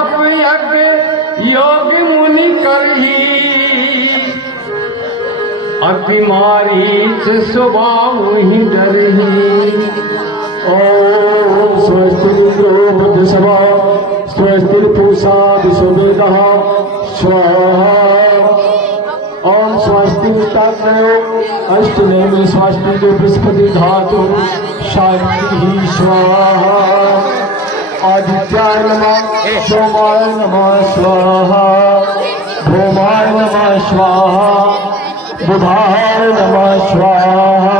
जप यज्ञ योग मुनि करही, अति मारीच स्वभाव ही डरही। ओम स्वस्ति बुद्ध सभा स्वस्ति पूषा विश्ववेदः स्वाहा। ओम स्वस्ति अष्टनेमि स्वस्ति जो बृहस्पति धातु शांति ही स्वाहा। आदित्याय नमः सोमाय नमः स्वाहा। भौमाय नमः स्वाहा। बुधाय नमः स्वाहा।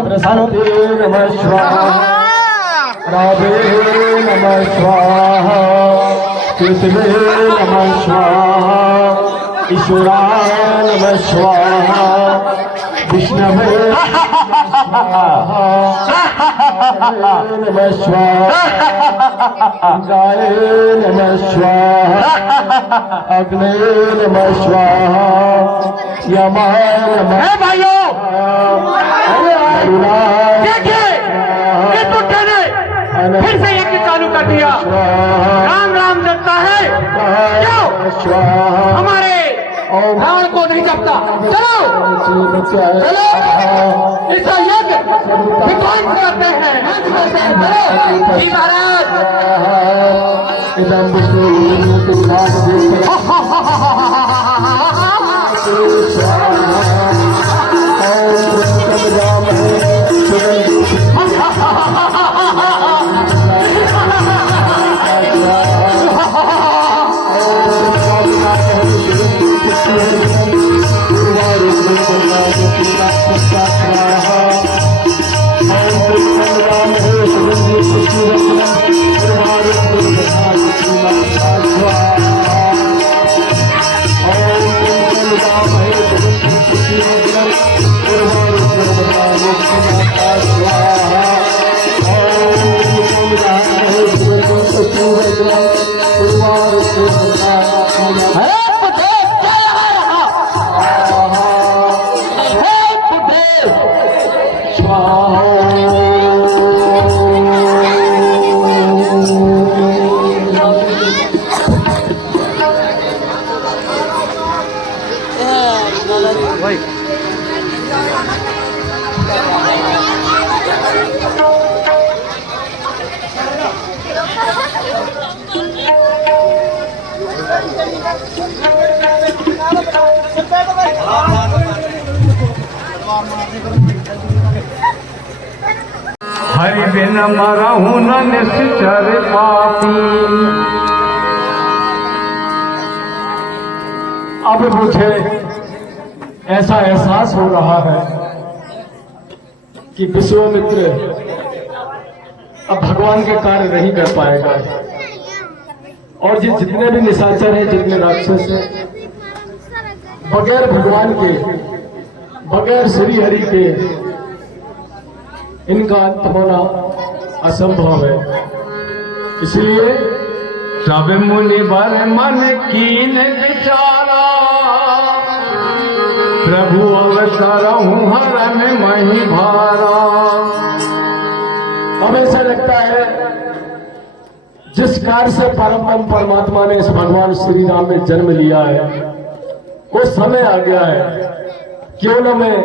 बृहस्पते नमः स्वाहा। रावे नमः स्वाहा। कृष्णे नमः स्वाहा। ईश्वराय नमः स्वाहा। विष्णवे नमः स्वाहा। गाय नमः स्वाहा। अग्ने नमः स्वाहा। यमाय नमः। भाइयों देखिए, ये तो कहने फिर से यज्ञ चालू कर दिया। राम राम जपता है क्यों? हमारे रावण को नहीं जपता। चलो चलो इसका यज्ञ विद्वान करते हैं। चलो जी महाराज। हरि बिन मरहु न निश्चर पापी। अब मुझे ऐसा एहसास हो रहा है कि विश्वामित्र अब भगवान के कार्य नहीं कर पाएगा, और ये जितने भी निशाचर हैं, जितने राक्षस हैं, बगैर भगवान के, बगैर श्री हरि के इनका अंत होना असंभव है। इसलिए सब मुनि बर मन कीन विचारा, प्रभु अवसरहु हरन मही भारा। अब ऐसा लगता है जिस कार्य से परम परमात्मा ने इस भगवान श्री राम में जन्म लिया है, वो समय आ गया है। क्यों न मैं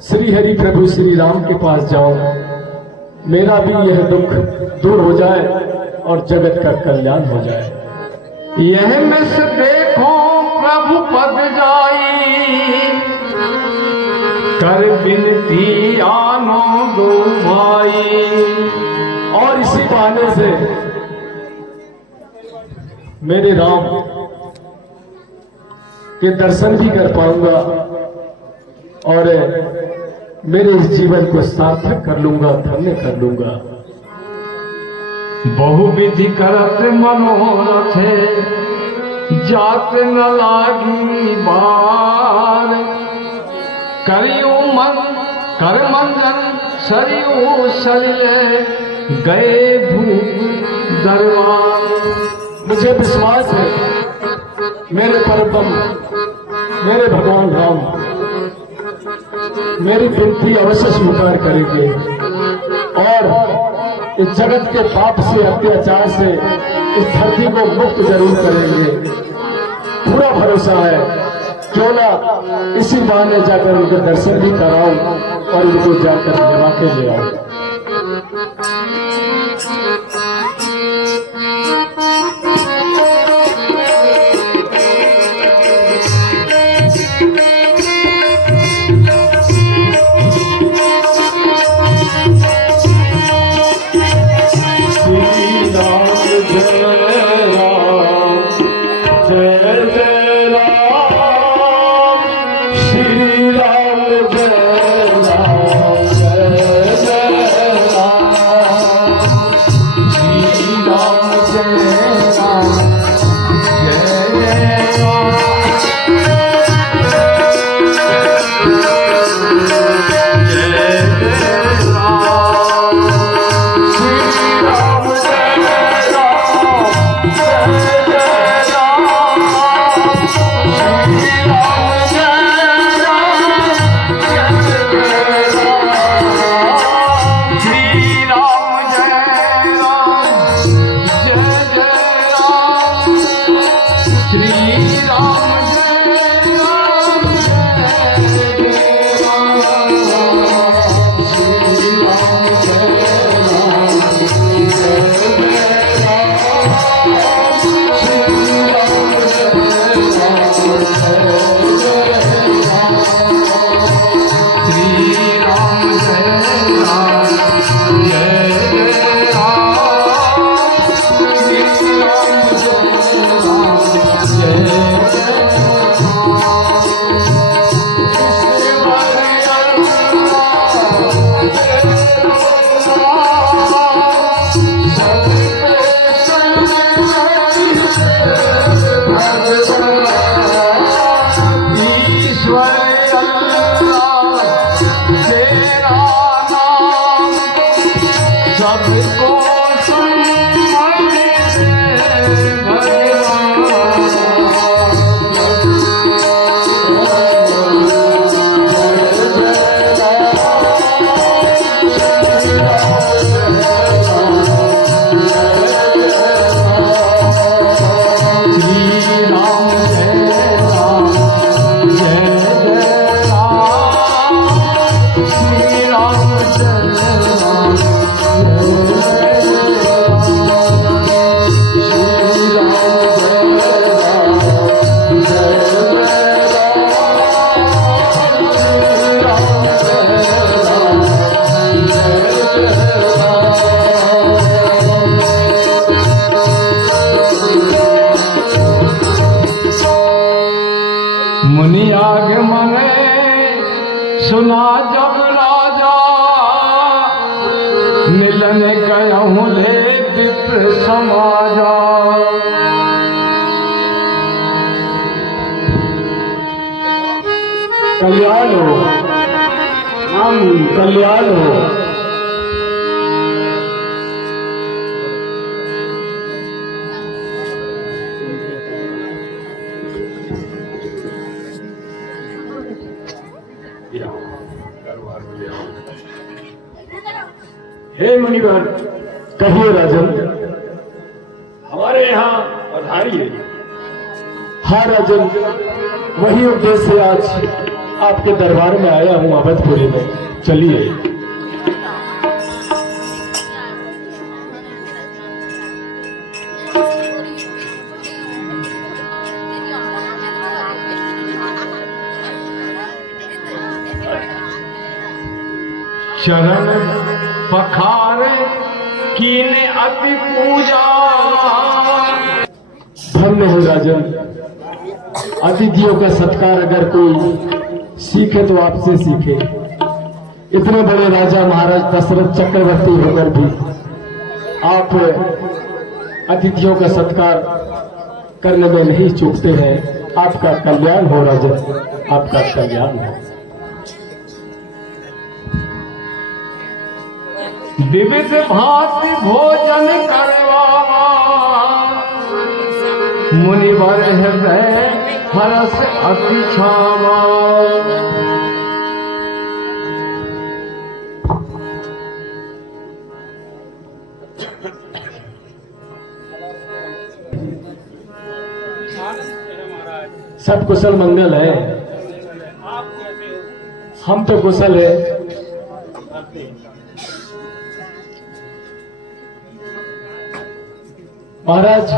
श्री हरि प्रभु श्री राम के पास जाऊं, मेरा भी यह दुख दूर हो जाए और जगत का कल्याण हो जाए। यह मिस देखो प्रभु पद जाई, कर बिनती आनो दो भाई। और इसी बहाने से मेरे राम के दर्शन भी कर पाऊंगा और मेरे इस जीवन को सार्थक कर लूंगा, धन्य कर लूंगा। बहुविधि करत मनोरथ, जात न लागी बार। करियो मन कर मंजन, सरियो सरिले गए भूप दरबार। मुझे विश्वास है मेरे परम मेरे भगवान राम मेरी विनती अवश्य स्वीकार करेंगे और इस जगत के पाप से, अत्याचार से इस धरती को मुक्त जरूर करेंगे। पूरा भरोसा है। क्यों ना इसी बहाने जाकर उनके दर्शन भी कराऊं और उनको जाकर लेवा के ले आऊं। मुनि आगे मने सुना जब राजा, मिलन कहूँ ले विप्र समाजा। कल्याण हो, हम कल्याण हो। हे मुनिवर, कहिए राजन। हमारे यहाँ पधारिए। हाँ राजन, वही उद्देश्य से आज आपके दरबार में आया हूँ अवधपुरी में। चलिए। चरण पखारे कीने अति पूजा। धन्य हो राजन। अतिथियों का सत्कार अगर कोई सीखे तो आपसे सीखे। इतने बड़े राजा महाराज दशरथ चक्रवर्ती होकर भी आप अतिथियों का सत्कार करने में नहीं चूकते हैं। आपका कल्याण हो राजन, आपका कल्याण हो। विविध भांति भोजन करवावा, मुनिवर हृदय हरस अति छावा। सब कुशल मंगल है। हम तो कुशल है। महाराज,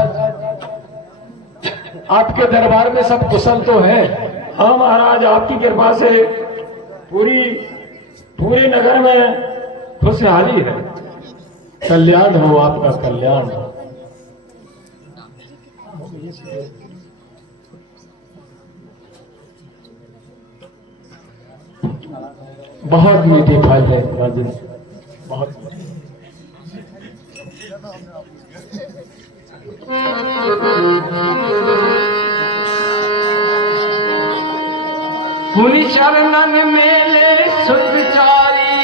आपके दरबार में सब कुशल तो है? हाँ महाराज, आपकी कृपा से पूरे नगर में खुशहाली है। कल्याण हो, आपका कल्याण हो। बहुत मीठे फल है राजन, बहुत। पुनि चरणन मेले सुचारी,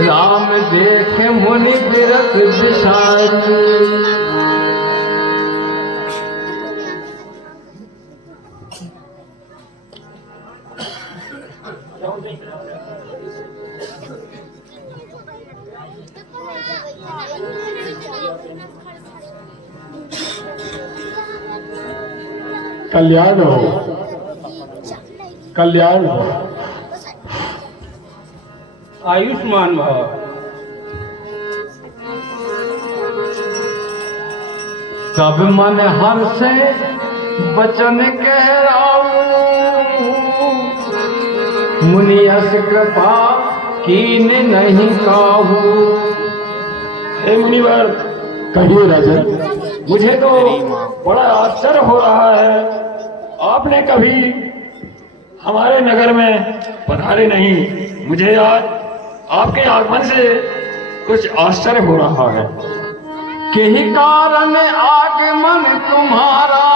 राम देखे मुनि बिरत बिसारी। कल्याण हो, कल्याण हो। आयुष्मान भव। तब मन हर्षे बचन कहराऊ, मुनि यस कृपा कीन नहीं काहू। हे मुनिवर, कहिए राजन। मुझे तो बड़ा आश्चर्य हो रहा है, आपने कभी हमारे नगर में पधारे नहीं। मुझे आज आपके आगमन से कुछ आश्चर्य हो रहा है। केहि कारण आगमन तुम्हारा,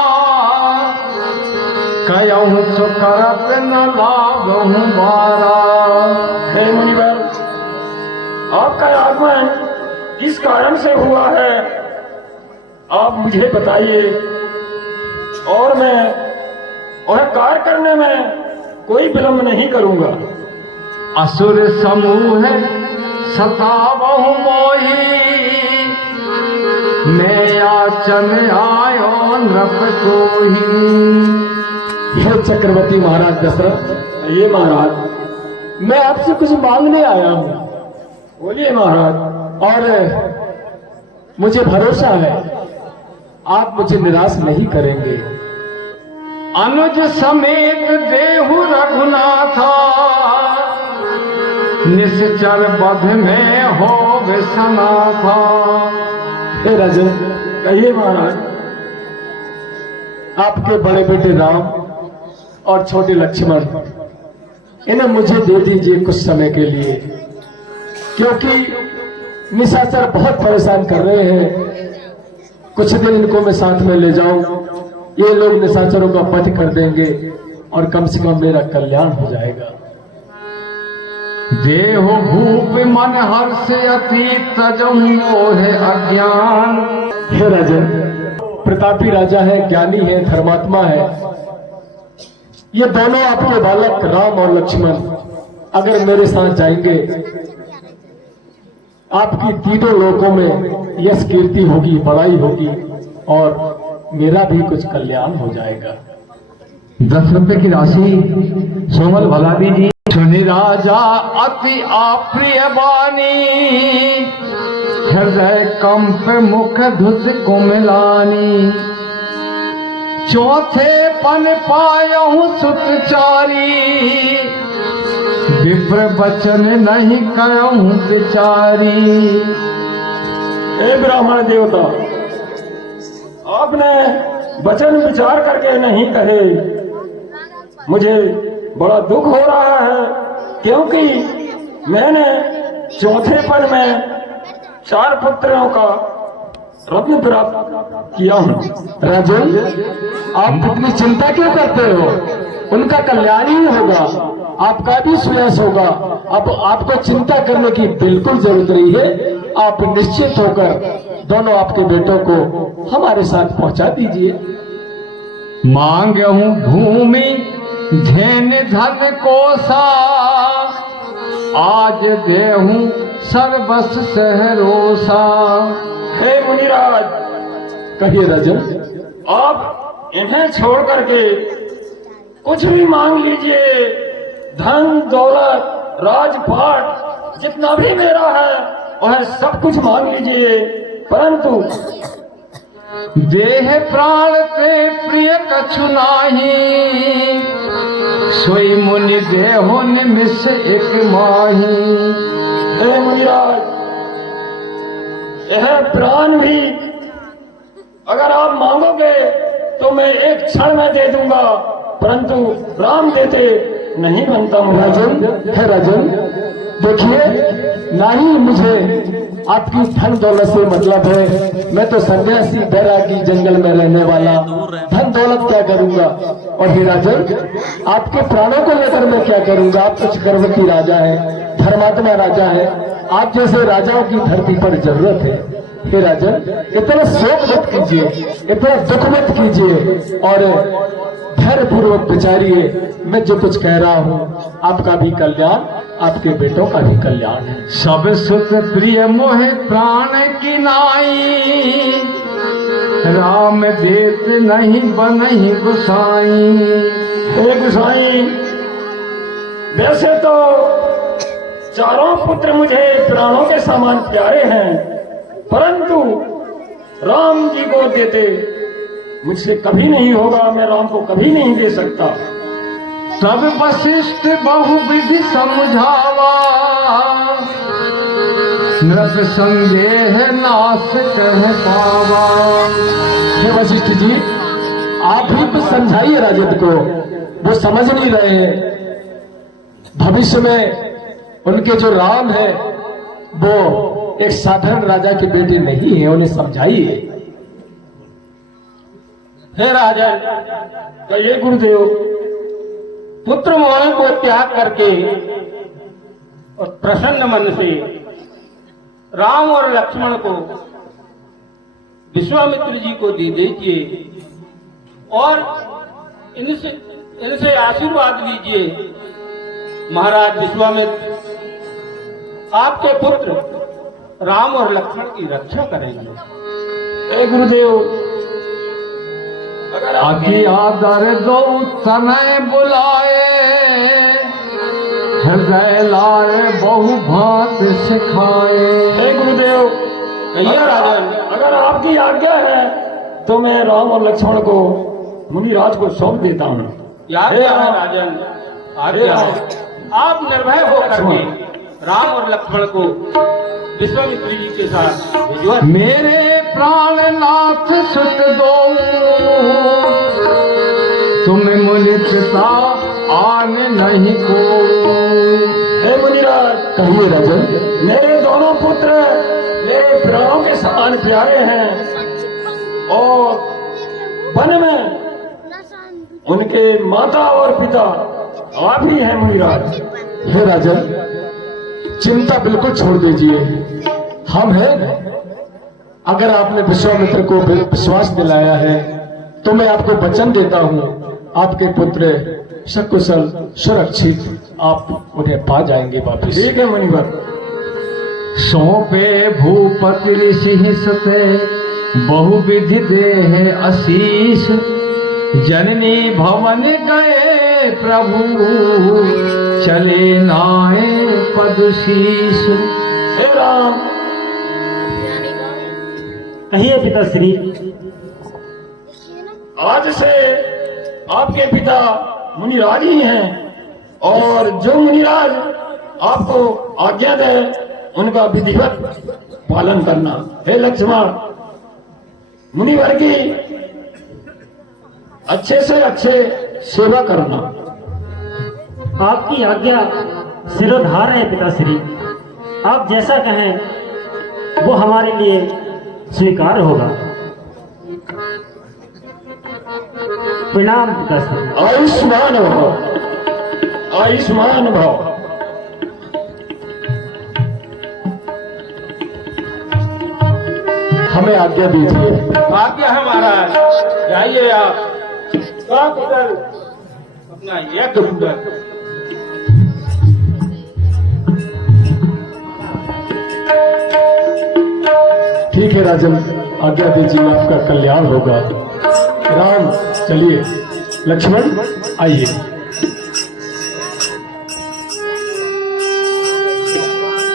कयहु सो करत न लागहु बारा। हे मुनिवर, आपका आगमन किस कारण से हुआ है, आप मुझे बताइए, और मैं वह कार्य करने में कोई विलंब नहीं करूंगा। असुर समूह सतावहु मोही, मैं याचन आयो नृप कोही। हे चक्रवर्ती महाराज दशरथ, ये महाराज, मैं आपसे कुछ मांगने आया हूँ। बोलिए महाराज। और मुझे भरोसा है आप मुझे निराश नहीं करेंगे। अनुज समेत देहु रघुनाथा, निश्चर बध में हो विसनाथा। हे राजन, कहिए महाराज। आपके बड़े बेटे राम और छोटे लक्ष्मण, इन्हें मुझे दे दीजिए कुछ समय के लिए, क्योंकि निशाचर बहुत परेशान कर रहे हैं। कुछ दिन इनको मैं साथ में ले जाऊं, ये लोग निशाचरों का वध कर देंगे और कम से कम मेरा कल्याण हो जाएगा। देहो भूप मन हर्ष अति तजहु मोहे अज्ञान। हे राजन, प्रतापी राजा है, ज्ञानी है, धर्मात्मा है। ये दोनों आपके बालक राम और लक्ष्मण अगर मेरे साथ जाएंगे, आपकी तीनों लोकों में यश कीर्ति होगी, बड़ाई होगी और मेरा भी कुछ कल्याण हो जाएगा। 10 रुपए की राशि सोमल भला दीजिए। सुनि राजा अति अप्रिय वाणी, हृदय कंप मुख धुत कुमिलानी। चौथे पन पायहु सुतचारी, विप्र बचन नहीं कहूं बिचारी। हे ब्राह्मण देवता, आपने वचन विचार करके नहीं कहे। मुझे बड़ा दुख हो रहा है, क्योंकि मैंने चौथे पन में 4 पुत्रों का रत्न प्राप्त किया हूँ। राजन, आप इतनी चिंता क्यों करते हो? उनका कल्याण ही होगा, आपका भी सुयश होगा। अब आपको चिंता करने की बिल्कुल जरूरत नहीं है। आप निश्चित होकर दोनों आपके बेटों को हमारे साथ पहुंचा दीजिए। मांगहूं भूमि धन धन कोसा, आज देहूं सर्वस सहरोसा। हे मुनिराज, कहिए राजन। आप इन्हें छोड़ करके कुछ भी मांग लीजिए, धन दौलत राजपाट जितना भी मेरा है वह सब कुछ मांग लीजिए, परंतु देह प्राण ते प्रिय कछु नाही, सोई मुनि देहो निमिष एक माही। हे मुनिराज, यह प्राण भी अगर आप मांगोगे तो मैं एक क्षण में दे दूंगा, परंतु राम देते नहीं बनता हूँ। राजन है राजन, देखिए ना ही मुझे आपकी धन दौलत से मतलब है। मैं तो सन्यासी बैरागी जंगल में रहने वाला, धन दौलत क्या करूंगा। और हे राजन, आपके प्राणों को लेकर मैं क्या करूंगा। आप तो चक्रवर्ती राजा है, धर्मात्मा राजा है, आप जैसे राजाओं की धरती पर जरूरत है। हे राजन, इतना शोक मत कीजिए, इतना दुख मत कीजिए और धैर्य पूर्वक विचारिए। मैं जो कुछ कह रहा हूँ आपका भी कल्याण, आपके बेटों का भी कल्याण है। सब सुत प्रिय मोहे प्राण की नाई, राम देत नहीं बनहि गुसाई। हे गुसाई, वैसे तो चारों पुत्र मुझे प्राणों के समान प्यारे हैं, परंतु राम जी को देते मुझसे कभी नहीं होगा। मैं राम को कभी नहीं दे सकता। तब वशिष्ठ बहुविधि समझावा, नृप संदेह नाश कह पावा। हे वशिष्ठ जी, आप ही कुछ समझाइए राजद को, वो समझ नहीं रहे हैं। भविष्य में उनके जो राम है वो एक साधारण राजा के बेटे नहीं है, उन्हें समझाइए। हे राजन, कहिए गुरुदेव। पुत्र मोह को त्याग करके और प्रसन्न मन से राम और लक्ष्मण को विश्वामित्र जी को दे दीजिए और इनसे आशीर्वाद लीजिए। महाराज विश्वामित्र आपके पुत्र राम और लक्ष्मण की रक्षा करेंगे। हे गुरुदेव, अगर अति आदर दो तनय बुलाए, हृदय लाए बहु भांत सिखाए। हे गुरुदेव, कहिए राजन। अगर आपकी आज्ञा है तो मैं राम और लक्ष्मण को मुनिराज को सौंप देता हूँ। याद हे है राम, राजन, आज्ञा है। आप निर्भय होकर के राम और लक्ष्मण को विश्वामित्र जी के साथ भिजवा। मेरे प्राणनाथ सुत दो, तुम मुनि पिता आन नहीं को। हे मुनिराज, कहिए राजन। मेरे दोनों पुत्र मेरे प्राणों के समान प्यारे हैं और वन में उनके माता और पिता आप ही हैं मुनिराज। हे राजन, चिंता बिल्कुल छोड़ दीजिए, हम हैं। अगर आपने विश्वामित्र को विश्वास दिलाया है तो मैं आपको वचन देता हूँ, आपके पुत्र सकुशल सुरक्षित आप उन्हें पा जाएंगे वापिस। ठीक है मुनिवर। सौंपे भूपति ऋषि सुते, बहुविधि देह आशीष। जननी भवन गए प्रभु, चले नाए पदशीष। हे राम, कहिए पिताश्री। आज से आपके पिता मुनिराज ही हैं और जो मुनिराज आपको आज्ञा दे उनका विधिवत पालन करना। हे लक्ष्मण, मुनिवर की अच्छे से अच्छे सेवा करना। आपकी आज्ञा सिरोधार है पिताश्री। आप जैसा कहें वो हमारे लिए स्वीकार होगा। प्रणाम पिताश्री। आयुष्मान भव, आयुष्मान भव। हमें आज्ञा दीजिए। आज्ञा है महाराज, जाइए आप सब उधर अपना यज्ञ उधर। ठीक है राजन, आज्ञा दीजिए, आपका कल्याण होगा। राम चलिए लक्ष्मण आइए।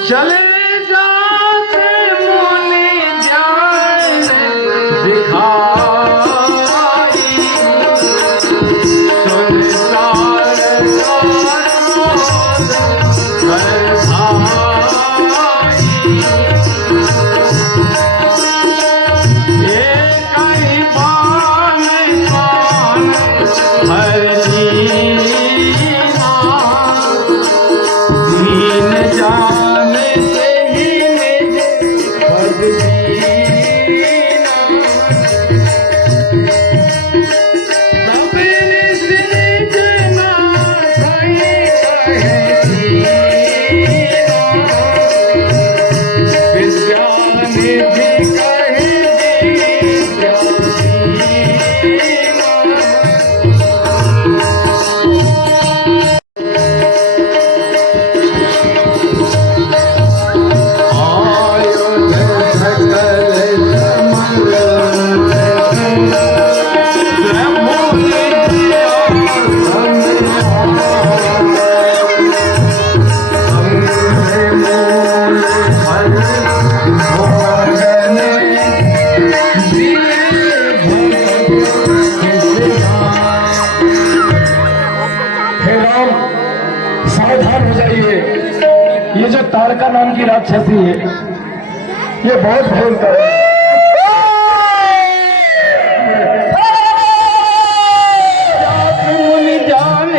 चले जाते मुनि ज्ञान दिखाई, संसार ये कहीं बान बान हर लीना, दीन जान से ही निज पद दीना, सब निज निज नाथई कहे दीना, विद्यानिधि कहे दीना। हे राम, सावधान हो जाइए। ये जो तारका नाम की राक्षसी है, ये बहुत भयंकर है। मुनि जान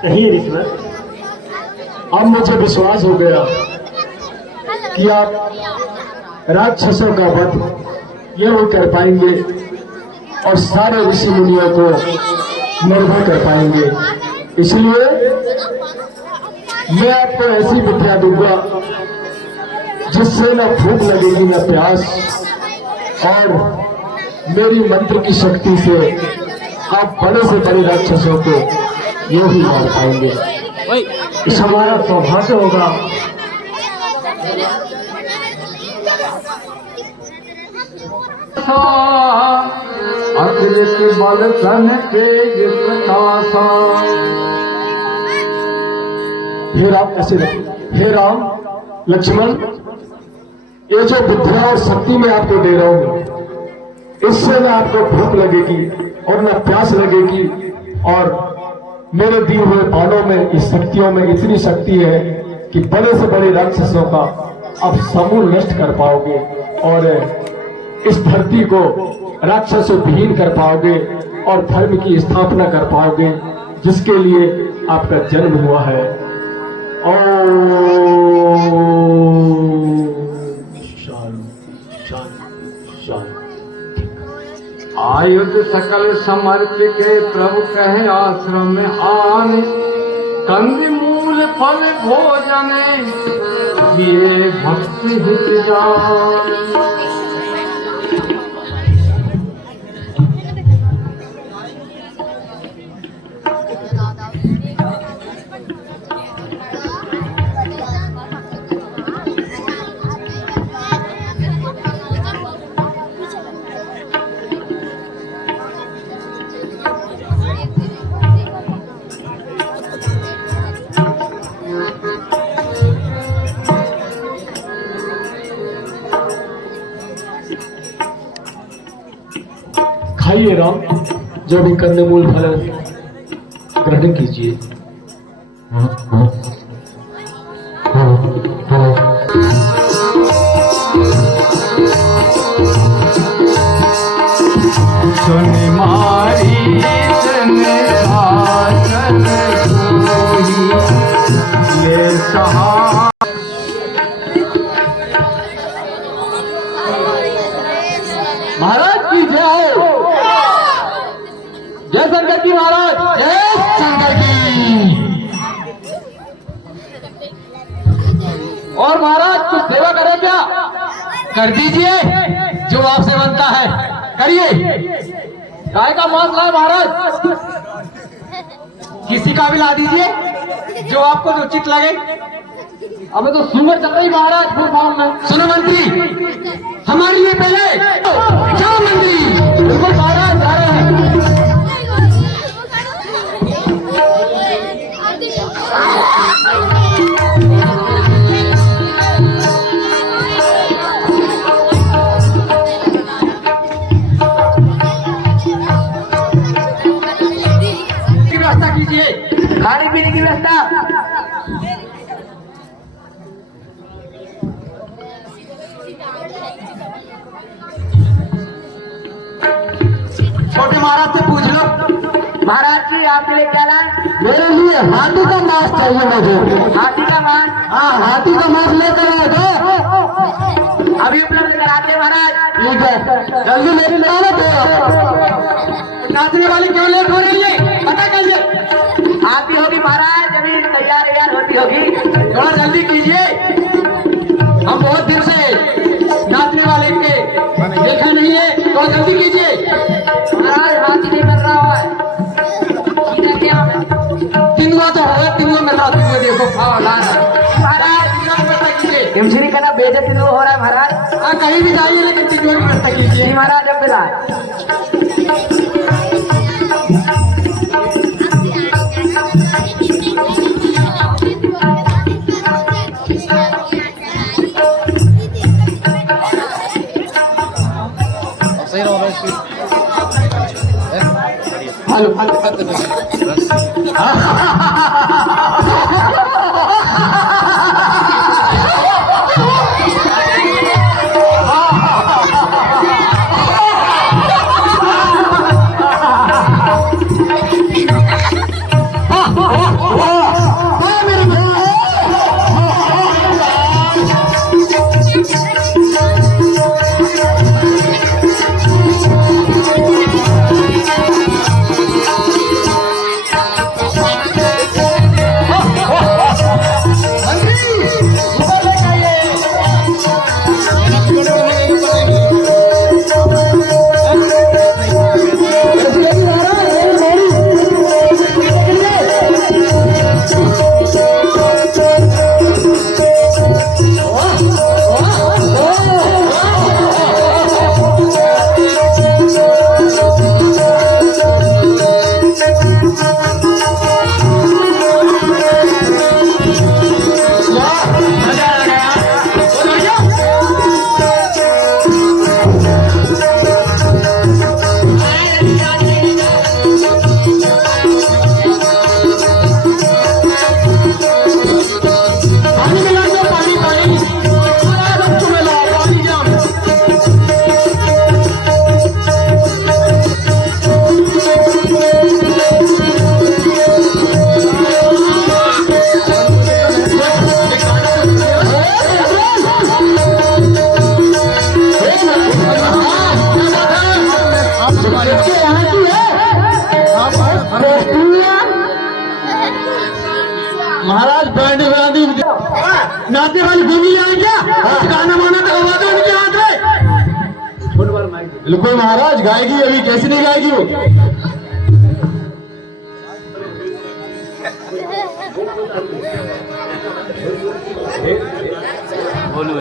कहिए ऋषिवर। अब मुझे विश्वास हो गया कि आप राक्षसों का वध ये वो कर पाएंगे और सारे ऋषि मुनियों को निर्भय कर पाएंगे। इसलिए मैं आपको ऐसी विद्या दूंगा जिससे न भूख लगेगी न प्यास, और मेरी मंत्र की शक्ति से आप बड़े से बड़े राक्षसों को यूं ही मार पाएंगे। इस हमारा सौभाग्य होगा। अतिरिक्त बल तन तेज प्रकाशा। हे राम, ऐसे रखिए। हे राम लक्ष्मण, ये जो विद्या और शक्ति मैं आपको दे रहा हूं, इससे न आपको भूख लगेगी और न प्यास लगेगी, और मेरे दिए हुए बाणों में, इस शक्तियों में इतनी शक्ति है कि बड़े से बड़े राक्षसों का आप समूल नष्ट कर पाओगे और इस धरती को राक्षसों विहीन कर पाओगे और धर्म की स्थापना कर पाओगे, जिसके लिए आपका जन्म हुआ है। ओम शांति शांति शांति। आयुध सकल समर्पित के प्रभु कहे आश्रम में आने, कंद मूल फल भोजन ये भक्ति हित जान। खाइए राम, जो भी कंदमूल फल ग्रहण कीजिए। सुन मारी जन आसन सोही ले सहा। महाराज की जय, जय शंकर की महाराज, जय शंकर की। और महाराज कुछ सेवा करें क्या? कर दीजिए, जो आपसे बनता है करिए। गाय का मांस लाए महाराज, किसी का भी ला दीजिए जो आपको उचित लगे। अबे तो सुंदर चल रही महाराज फुल फॉर्म में। सुनो मंत्री, हमारे लिए पहले जाओ मंत्री। बिल्कुल महाराज जा रहे हैं। व्यवस्था कीजिए, खाने पीने की व्यवस्था। छोटे महाराज से पूछ लो। महाराज जी आपके लिए क्या लाए? मेरे लिए हाथी का मांस चाहिए मुझे। हाथी का मांस? हाँ, हाथी का मांस लेकर आए थे। अभी उपलब्ध कराते महाराज। ठीक है, जल्दी लेके ले आना। नाचने वाले क्यों लेट हो रही है, पता करिए। आती होगी महाराज, अभी तैयार होती होगी। थोड़ा जल्दी कीजिए, हम बहुत दिन से नाचने वाले के देखा नहीं है, थोड़ा जल्दी कीजिए। महाराज हाथी नहीं मिल रहा है। तिनुआ तो होगा, तिनुआ मिल रहा। तिनुआ देखो महाराज, हिमश्री का ना बेजे तिनुआ हो रहा है महाराज। हाँ, कहीं भी जाइए लेकिन तिनुआ की व्यवस्था कीजिए महाराज। अब मिला महाराज। बैंड बजा नाचने वाली भूमि आ गया, गाना माना तो आवाज उनके हाथ में। बिल्कुल महाराज, गाएगी अभी, कैसे नहीं गाएगी वो। बोलो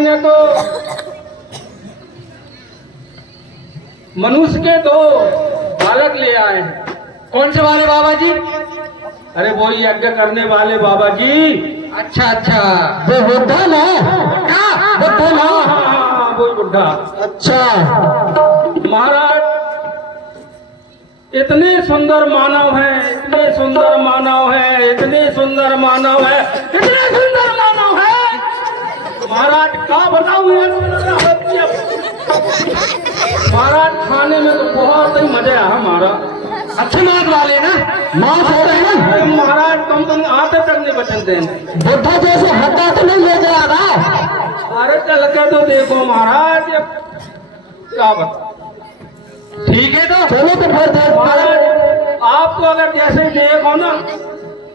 ने तो मनुष्य के 2 बालक ले आए हैं। कौन से वाले बाबा जी? अरे वो यज्ञ करने वाले बाबा जी। अच्छा अच्छा, वो बुढ़ा ना, बुढ़ा ना। हाँ, वो बुढ़ा। अच्छा महाराज इतने सुंदर मानव है, इतने सुंदर मानव है, इतने सुंदर मानव है, इतने सुंदर मानव है। महाराज क्या बताऊं महाराज, खाने में तो बहुत ही मजा आया हमारा। अच्छे मार्ग वाले ना? माफ हो रहे हैं। अरे महाराज तुम आते तक नहीं बचन देना। बुढ़ा जैसे हड्डा तो नहीं ले जा रहा। अरे चल के तो देखो महाराज, ये क्या बता। ठीक है तो चलो तो फिर देख महाराज आपको अगर जैसे देखो ना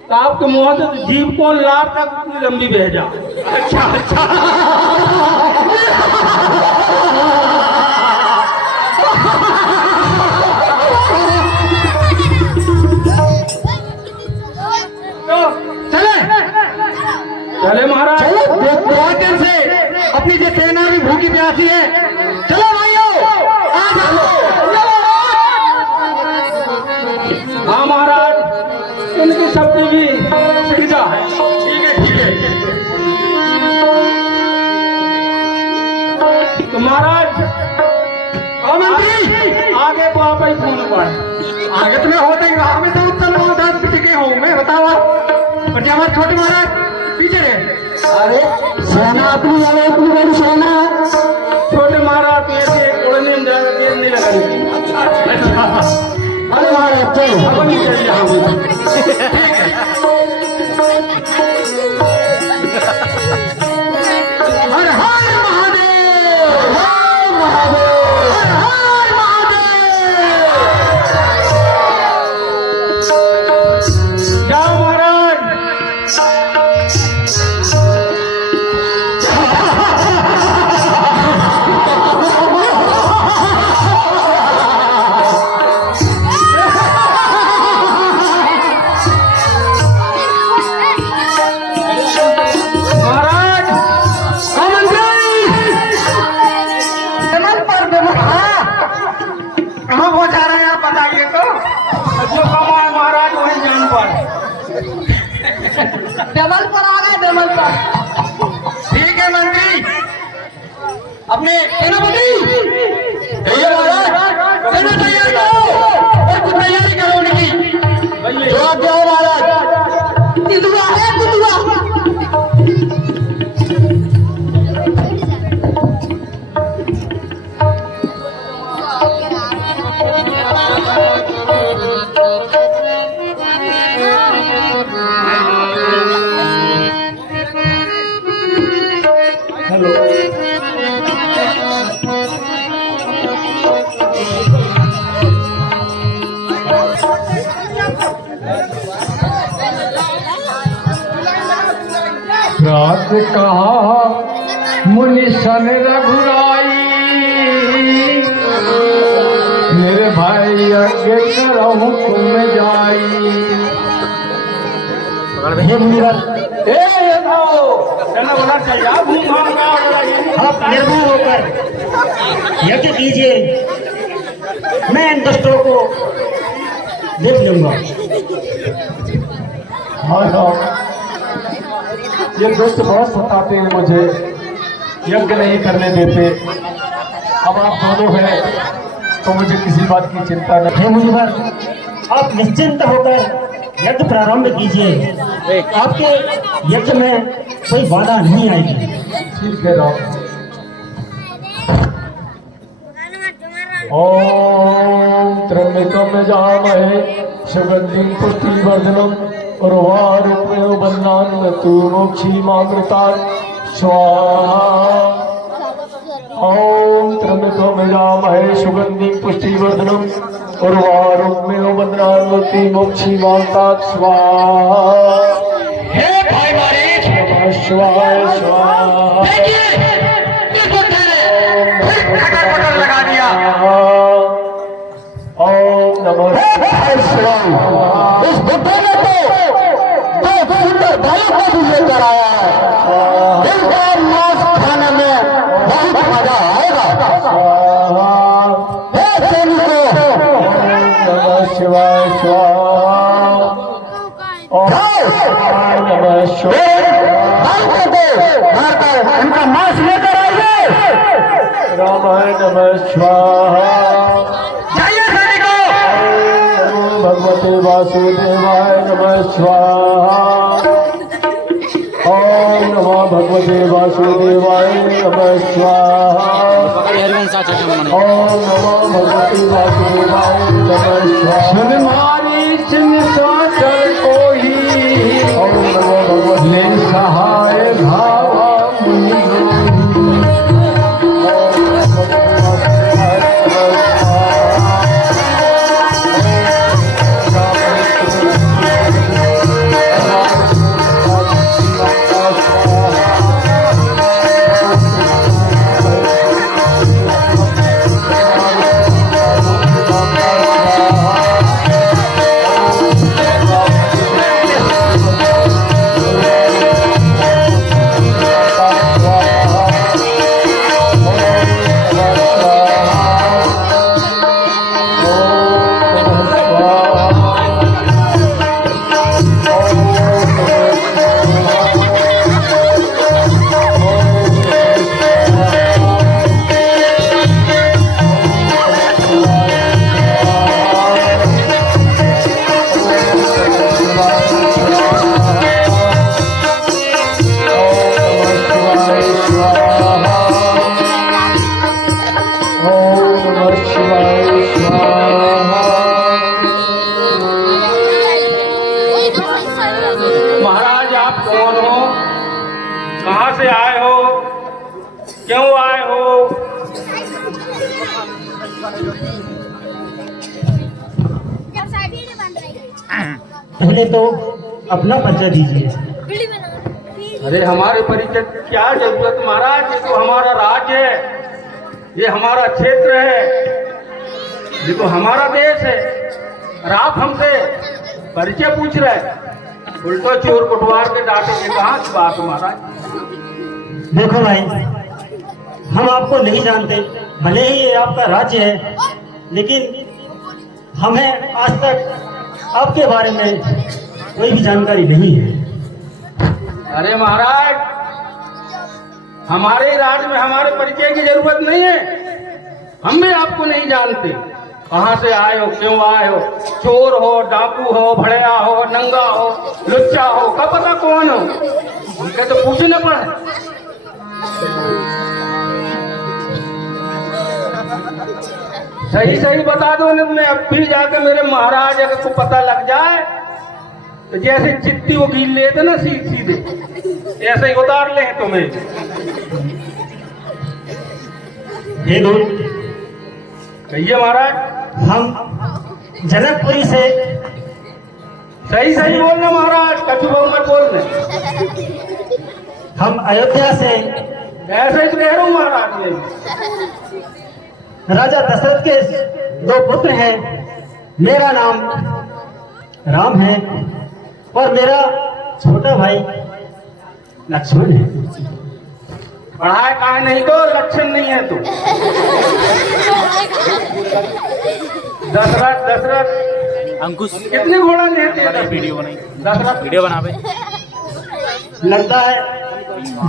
तो आपके मुंह से जीभ को लाभ तक इतनी लंबी भेजा। अच्छा अच्छा, तो चले चले महाराज। बहुत दिन से अपनी जो सेना भी भूखी प्यासी है। चलो भाइयों, आ जाओ। हाँ महाराज, इनकी सब्जी भी सुविधा है। ठीक है ठीक है। तो महाराज मंत्री, आगे तो आप ही फोन पर। आगे तुम्हें होते ही हमें तो उत्तर उदास टिके हो। मैं बताओ और जो हमारे छोटे महाराज पीछे रहे। अरे सेना अपनी वाले, अपनी बड़ी सेना। छोटे महाराज ऐसे उड़ने में ज्यादा देर नहीं लगानी। अरे महाराज चलो। अब नहीं चल जाओगे। हर हर महादेव, जय महादेव। हर हर महादेव। जाओ महाराज। महाराज विमल पर विमल, कहाँ पहुँचा रहे हैं आप बताइए तो। जो कमाए महाराज वही जान पर। विमल पर आ गए, विमल पर। ठीक है मंत्री, अपने सेनापति भैया महाराज सेना तैयार करो और कुछ तैयारी करो उनकी। जो आप जाओ महाराज। तिलुआ है तिलुआ। रात कहा मुनि सन रघुराई, मेरे भाई आगे करो हुक्म जाई। हे मुनिवर, चलो बोला चाहिए घूम घाम का। आप निर्भय होकर यज्ञ कीजिए, मैं इन दुष्टों को देख लूंगा। हाँ हाँ, ये दुष्ट बहुत सताते हैं मुझे, यज्ञ नहीं करने देते। अब आप दोनों हैं तो मुझे किसी बात की चिंता नहीं। हे मुनिवर, आप निश्चिंत होकर यज्ञ प्रारंभ कीजिए, आपके यज्ञ में कोई बाधा नहीं आएगी। ठीक है राम। ओम त्र्यंबकम यजामहे सुगंधिं पुष्टिवर्धनम् उर्वारुकमेव बन्धानान् मोक्षीमामृतात् स्वाहा। ओम त्र्यंबकम यजामहे सुगंधिं पुष्टिवर्धनम् उर्वारुकमेव बन्धानान् मोक्षीमामृतात् स्वाहा। हे भाई बारिश, नमः शिवाय स्वाहा। देखिए इस बुड्ढे ने फिर खटर-पटर लगा दिया। ओम नमः शिवाय। इस बुड्ढे ने तो सुंदर बालक को भी लेकर आया है। इनका मांस खाने में रामाय नमः स्वाहा। जाइए सैनिकों, नमो भगवते वासुदेवाय नमः स्वाहा। ओम नमो भगवते वासुदेवाय नमः स्वाहा। ओम नमो भगवते वासुदेवाय नमः स्वाहा। सुन मारी चिन्ह साचर कोई, ओम नमो भगवते ले सहाय धावा मुनि। महाराज आप कौन हो, कहाँ से आए हो, क्यों आए हो? पहले तो अपना परिचय दीजिए। अरे हमारे परिचय की क्या जरूरत महाराज, ये तो हमारा राज्य है, ये हमारा क्षेत्र है, ये तो हमारा देश है। और आप हमसे परिचय पूछ रहे हैं, उल्टो चोर कुटवार के डांटेंगे, कहाँ की बात है महाराज। देखो भाई, हम आपको नहीं जानते, भले ही ये आपका राज्य है, लेकिन हमें आज तक आपके बारे में कोई भी जानकारी नहीं है। अरे महाराज, हमारे राज्य में हमारे परिचय की जरूरत नहीं है, हम भी आपको नहीं जानते। कहाँ से आए हो, क्यों आए हो, चोर हो, डाकू हो, भड़िया हो, नंगा हो, लुच्चा हो, कब पता कौन हो, उनके तो पूछने पड़े। सही सही बता दो, नहीं मैं अब भी जाकर मेरे महाराज अगर को पता लग जाए तो जैसे चिट्ठी वो गिल लेते ना सीधे ऐसे ही उतार ले तुम्हें। हे दूर, कहिए महाराज। हम जनकपुरी से सही सही बोलना महाराज, कछु बहु मत बोलने। हम अयोध्या से ऐसे ही तो कह रहा हूँ महाराज। ये राजा दशरथ के 2 पुत्र हैं। मेरा नाम राम है और मेरा छोटा भाई लक्ष्मण है। पढ़ाए कहा नहीं तो लक्षण नहीं है तू। दशरथ दशरथ अंकुश कितने घोड़ा लेते वीडियो बनाई, दशरथ वीडियो बना बे। लगता है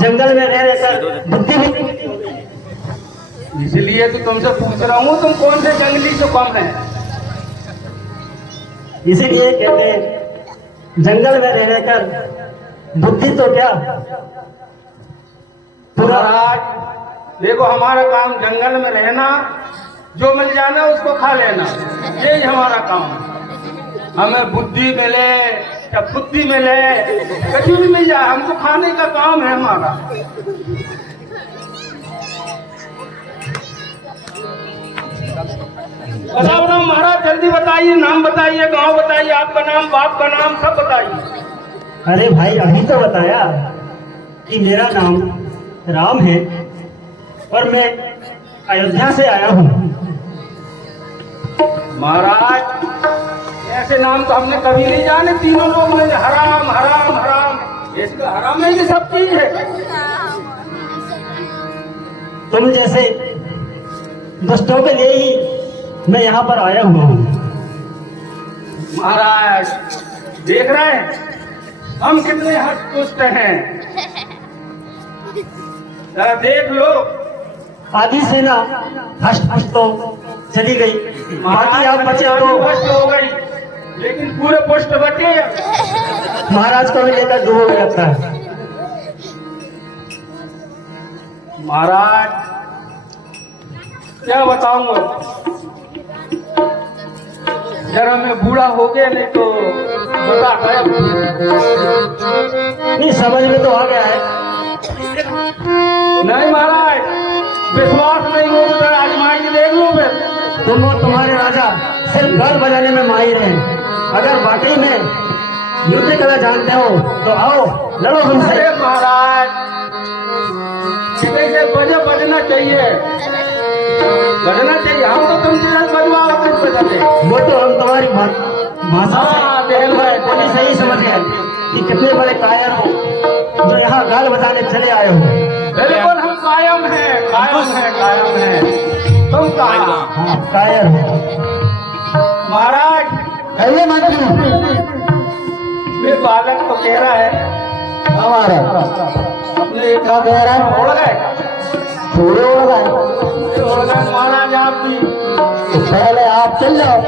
जंगल में रह रहकर बुद्धि भी। इसलिए तो तुमसे पूछ रहा हूँ, तुम कौन से जंगली से कम है। इसीलिए कहते हैं जंगल में रह रहकर बुद्धि तो क्या पूरा। महाराज देखो, हमारा काम जंगल में रहना, जो मिल जाना उसको खा लेना, यही हमारा काम है। हमें बुद्धि मिले या बुद्धि मिले, कुछ भी मिल जाए, हमको खाने का काम है हमारा। बताओ ना महाराज, जल्दी बताइए, नाम बताइए, गांव बताइए, आपका नाम, बाप का नाम, सब बताइए। अरे भाई, अभी तो बताया कि मेरा नाम राम है और मैं अयोध्या से आया हूँ। महाराज ऐसे नाम तो हमने कभी नहीं जाने, तीनों लोग में हराम हराम हराम, इसका हराम में भी सब चीज है। तुम जैसे दुष्टों के लिए ही मैं यहाँ पर आया हुआ हूँ। महाराज देख रहे हैं हम कितने हट दुष्ट हैं, जरा देख लो आधी सेना हष्ट तो चली गई, बाकी आप बचे तो पोस्ट हो गई, लेकिन पूरे पोस्ट बचे। महाराज को भी लेकर डूबोगे लगता है। महाराज क्या बताऊंगा, जरा मैं बूढ़ा हो गया, नहीं तो बता गया। नहीं समझ में तो आ गया है। नहीं महाराज, विश्वास नहीं हो तो जरा आजमाई के देख लो। फिर तुम और तुम्हारे राजा सिर्फ गाल बजाने में माहिर हैं। अगर वाकई में युद्ध कला जानते हो तो आओ लड़ो हमसे। अरे महाराज, कैसे बजना चाहिए, बजना चाहिए। हम तो तुम बजवाओ बजाते। वो तो हम तुम्हारी भाषा से सही समझ गए कि कितने बड़े कायर हो जो यहाँ गाल बजाने चले आए हो। बिल्कुल हम कायम हैं, कायम हैं, कायम हैं। तुम कहाँ? हाँ कायर हो। महाराज ये बालक तो कह रहा है हमारा अपने क्या कह रहा है, उड़ गए पूरे उड़ गए। उड़ गए महाराज। आप भी तो पहले आप चल जाओ।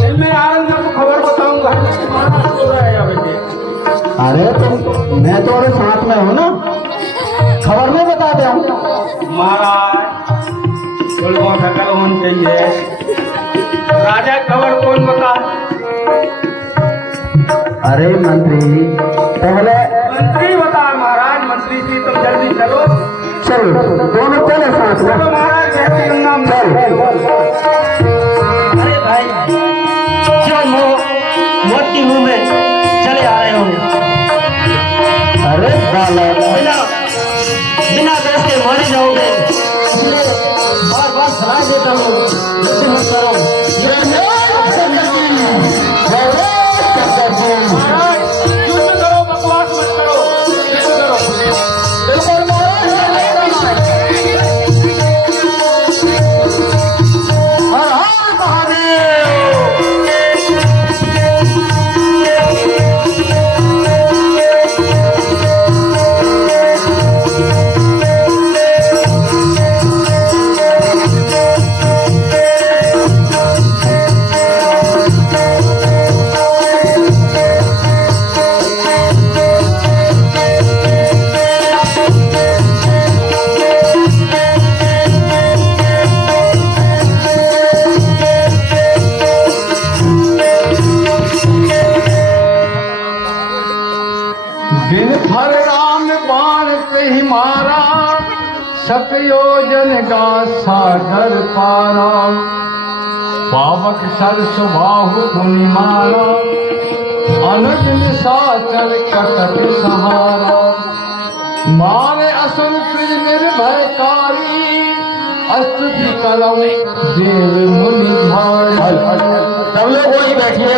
दिल में आनंद को खबर बताऊंगा। महाराज उड़ रहे हैं अभी। अरे तुम, मैं तो और साथ में हूँ ना, खबर में बता दे। महाराज गुलमों का कौन चाहिए, राजा खबर कौन बता। अरे मंत्री पहले मंत्री बता। महाराज मंत्री जी तुम जल्दी चलो, चलो, दोनों चले साथ में। चलो महाराज, बेहतरीन नाम चल। अरे भाई क्यों मौत की मुंह में चले आ रहे हो? अरे बालक, बिना बहस के मारे जाओगे। बार बार सलाह देता हूँ, जल्दी मत करो। महाराज युद्ध करो, बकवास मत करो, युद्ध करो। बिन फर राम बाण पे ही मारा, सक योजन का सागर पारा। पावक सर सुबाहु धुनि मारा, अनुज निशाचर कटक सहारा। मारे असुर प्रिय निर्भयकारी, अस्तुति करम देव मुनि भारी। सब लोग वही बैठिए।